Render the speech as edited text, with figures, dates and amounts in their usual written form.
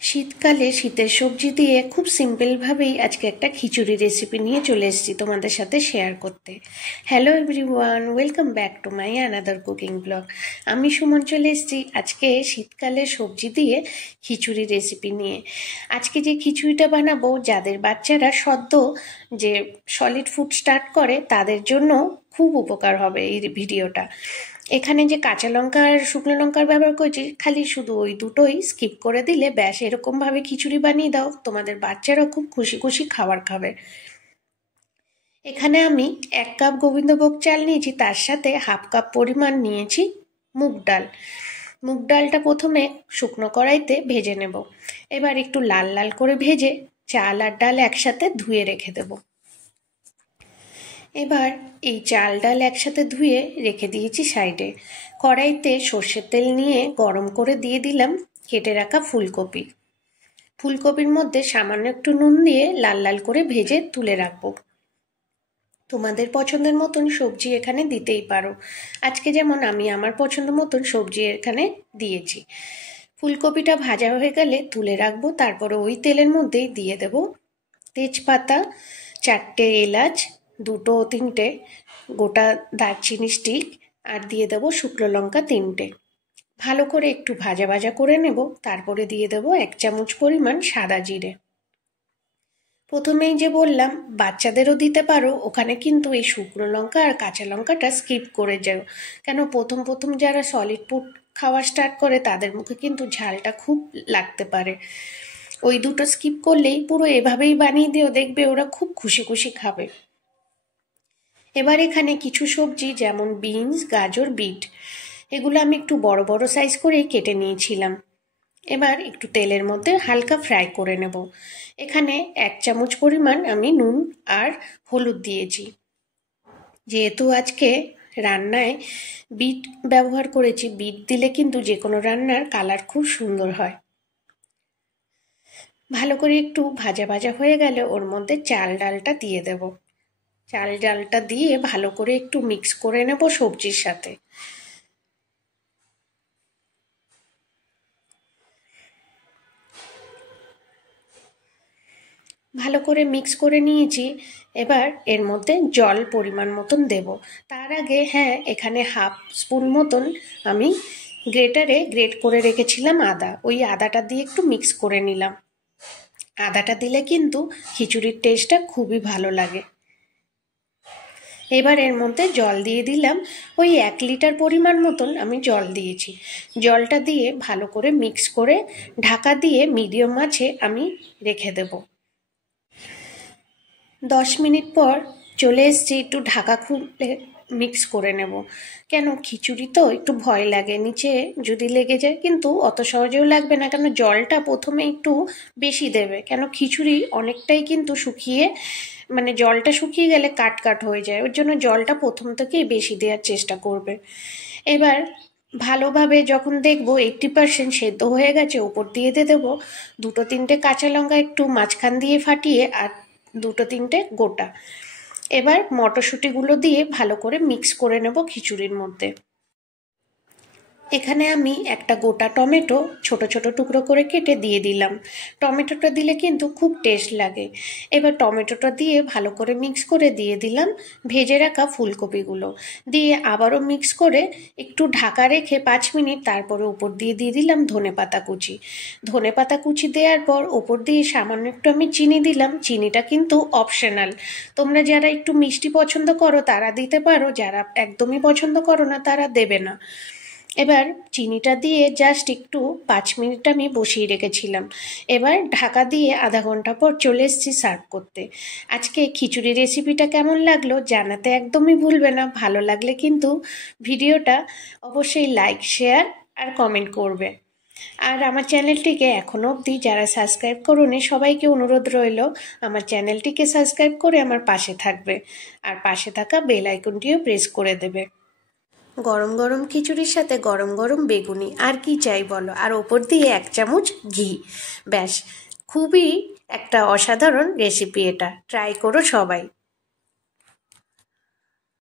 শীতকালে শীতের সবজি দিয়ে খুব সিম্পলভাবেই আজকে একটা খিচুড়ি রেসিপি নিয়ে চলে এসেছি তোমাদের সাথে শেয়ার করতে। Hello everyone, welcome back to my another cooking blog. আমি সুমন চলে এসেছি আজকে শীতকালে সবজি দিয়ে খিচুড়ি রেসিপি নিয়ে। আজকে যে খিচুড়িটা বানাবো, যাদের বাচ্চারা সদ্য যে সলিড ফুড স্টার্ট করে তাদের জন্য খুব উপকার হবে এই ভিডিওটা। এখানে যে কাঁচা লঙ্কা আর শুকনো লঙ্কার ব্যবহার করছি, খালি শুধু ওই দুটোই স্কিপ করে দিলে ব্যাস এরকমভাবে খিচুড়ি বানিয়ে দাও, তোমাদের বাচ্চারা খুব খুশি খুশি খাবার খাবে। এখানে আমি 1 কাপ গোবিন্দভোগ চাল নিয়েছি, তার সাথে হাফ কাপ পরিমাণ নিয়েছি মুগ ডাল। মুগ ডালটা প্রথমে শুকনো কড়াইতে ভেজে নেব। এবার একটু লাল লাল করে ভেজে চাল আর ডাল একসাথে ধুয়ে রেখে দেব। এবার এই চাল ডাল একসাথে ধুয়ে রেখে দিয়েছি সাইডে। কড়াইতে সর্ষের তেল নিয়ে গরম করে দিয়ে দিলাম কেটে রাখা ফুলকপি। ফুলকপির মধ্যে সামান্য একটু নুন দিয়ে লাল লাল করে ভেজে তুলে রাখবো। তোমাদের পছন্দের মতন সবজি এখানে দিতেই পারো। আজকে যেমন আমি আমার পছন্দ মতন সবজি এখানে দিয়েছি। ফুলকপিটা ভাজা হয়ে গেলে তুলে রাখবো। তারপরে ওই তেলের মধ্যেই দিয়ে দেব তেজপাতা, 4টে এলাচ, 2-3টে গোটা দারচিনি স্টিক, আর দিয়ে দেব শুকনো লঙ্কা 3টে। ভালো করে একটু ভাজা ভাজা করে নেব। তারপরে দিয়ে দেব 1 চামচ পরিমাণ সাদা জিরে। প্রথমেই যে বললাম বাচ্চাদেরও দিতে পারো, ওখানে কিন্তু এই শুকনো লঙ্কা আর কাঁচা লঙ্কাটা স্কিপ করে যাও, কেন প্রথম যারা সলিড ফুড খাওয়া স্টার্ট করে তাদের মুখে কিন্তু ঝালটা খুব লাগতে পারে। ওই দুটো স্কিপ করলেই পুরো এভাবেই বানিয়ে দিও, দেখবে ওরা খুব খুশি খুশি খাবে। এবার এখানে কিছু সবজি যেমন বিনস, গাজর, বিট, এগুলো আমি একটু বড় বড় সাইজ করে কেটে নিয়েছিলাম। এবার একটু তেলের মধ্যে হালকা ফ্রাই করে নেব। এখানে 1 চামচ পরিমাণ আমি নুন আর হলুদ দিয়েছি। যেহেতু আজকে রান্নায় বিট ব্যবহার করেছি, বিট দিলে কিন্তু যে কোনো রান্নার কালার খুব সুন্দর হয়। ভালো করে একটু ভাজা ভাজা হয়ে গেলে ওর মধ্যে চাল ডালটা দিয়ে দেব। চাল ডালটা দিয়ে ভালো করে একটু মিক্স করে নেব সবজির সাথে। ভালো করে মিক্স করে নিয়েছি। এবার এর মধ্যে জল পরিমাণ মতন দেব। তার আগে এখানে হাফ স্পুন মতন আমি গ্রেটারে গ্রেট করে রেখেছিলাম আদা, ওই আদাটা দিয়ে একটু মিক্স করে নিলাম। আদাটা দিলে কিন্তু খিচুড়ির টেস্টটা খুবই ভালো লাগে। এবার এর মধ্যে জল দিয়ে দিলাম, ওই 1 লিটার পরিমাণ মতন আমি জল দিয়েছি। জলটা দিয়ে ভালো করে মিক্স করে ঢাকা দিয়ে মিডিয়াম আঁচে আমি রেখে দেব। 10 মিনিট পর চলে এসেছি, একটু ঢাকা খুলে মিক্স করে নেব। কেন খিচুড়ি তো একটু ভয় লাগে নিচে যদি লেগে যায়, কিন্তু অত সহজেও লাগবে না, কেন জলটা প্রথমে একটু বেশি দেবে। কেন খিচুড়ি অনেকটাই কিন্তু শুকিয়ে, মানে জলটা শুকিয়ে গেলে কাট কাট হয়ে যায়, ওর জন্য জলটা প্রথম থেকেই বেশি দেওয়ার চেষ্টা করবে। এবার ভালোভাবে যখন দেখবো 80% সেদ্ধ হয়ে গেছে, উপর দিয়ে দেবো 2-3টে কাঁচা লঙ্কা একটু মাঝখান দিয়ে ফাটিয়ে, আর 2-3টে গোটা। এবার মটরশুঁটিগুলো দিয়ে ভালো করে মিক্স করে নেব খিচুড়ির মধ্যে। এখানে আমি একটা গোটা টমেটো ছোট ছোট টুকরো করে কেটে দিয়ে দিলাম। টমেটোটা দিলে কিন্তু খুব টেস্ট লাগে। এবার টমেটোটা দিয়ে ভালো করে মিক্স করে দিয়ে দিলাম ভেজে রাখা ফুলকপিগুলো, দিয়ে আবারও মিক্স করে একটু ঢাকা রেখে 5 মিনিট, তারপরে উপর দিয়ে দিলাম ধনেপাতা কুচি। ধনেপাতা কুচি দেওয়ার পর উপর দিয়ে সামান্য একটু আমি চিনি দিলাম। চিনিটা কিন্তু অপশনাল, তোমরা যারা একটু মিষ্টি পছন্দ করো তারা দিতে পারো, যারা একদমই পছন্দ করো না তারা দেবে না। এবার চিনিটা দিয়ে জাস্ট একটু 5 মিনিট আমি বসিয়ে রেখেছিলাম। এবার ঢাকা দিয়ে আধা ঘন্টা পর চলে এসেছি সার্ভ করতে। আজকে খিচুড়ি রেসিপিটা কেমন লাগলো জানাতে একদমই ভুলবে না। ভালো লাগলে কিন্তু ভিডিওটা অবশ্যই লাইক, শেয়ার আর কমেন্ট করবে। আর আমার চ্যানেলটিকে এখনও অবধি যারা সাবস্ক্রাইব করোনি, সবাইকে অনুরোধ রইল আমার চ্যানেলটিকে সাবস্ক্রাইব করে আমার পাশে থাকবে, আর পাশে থাকা বেল আইকনটিও প্রেস করে দেবে। গরম গরম খিচুড়ির সাথে গরম গরম বেগুনি, আর কি চাই বলো, আর ওপর দিয়ে 1 চামচ ঘি, ব্যাস খুবই একটা অসাধারণ রেসিপি। এটা ট্রাই করো সবাই।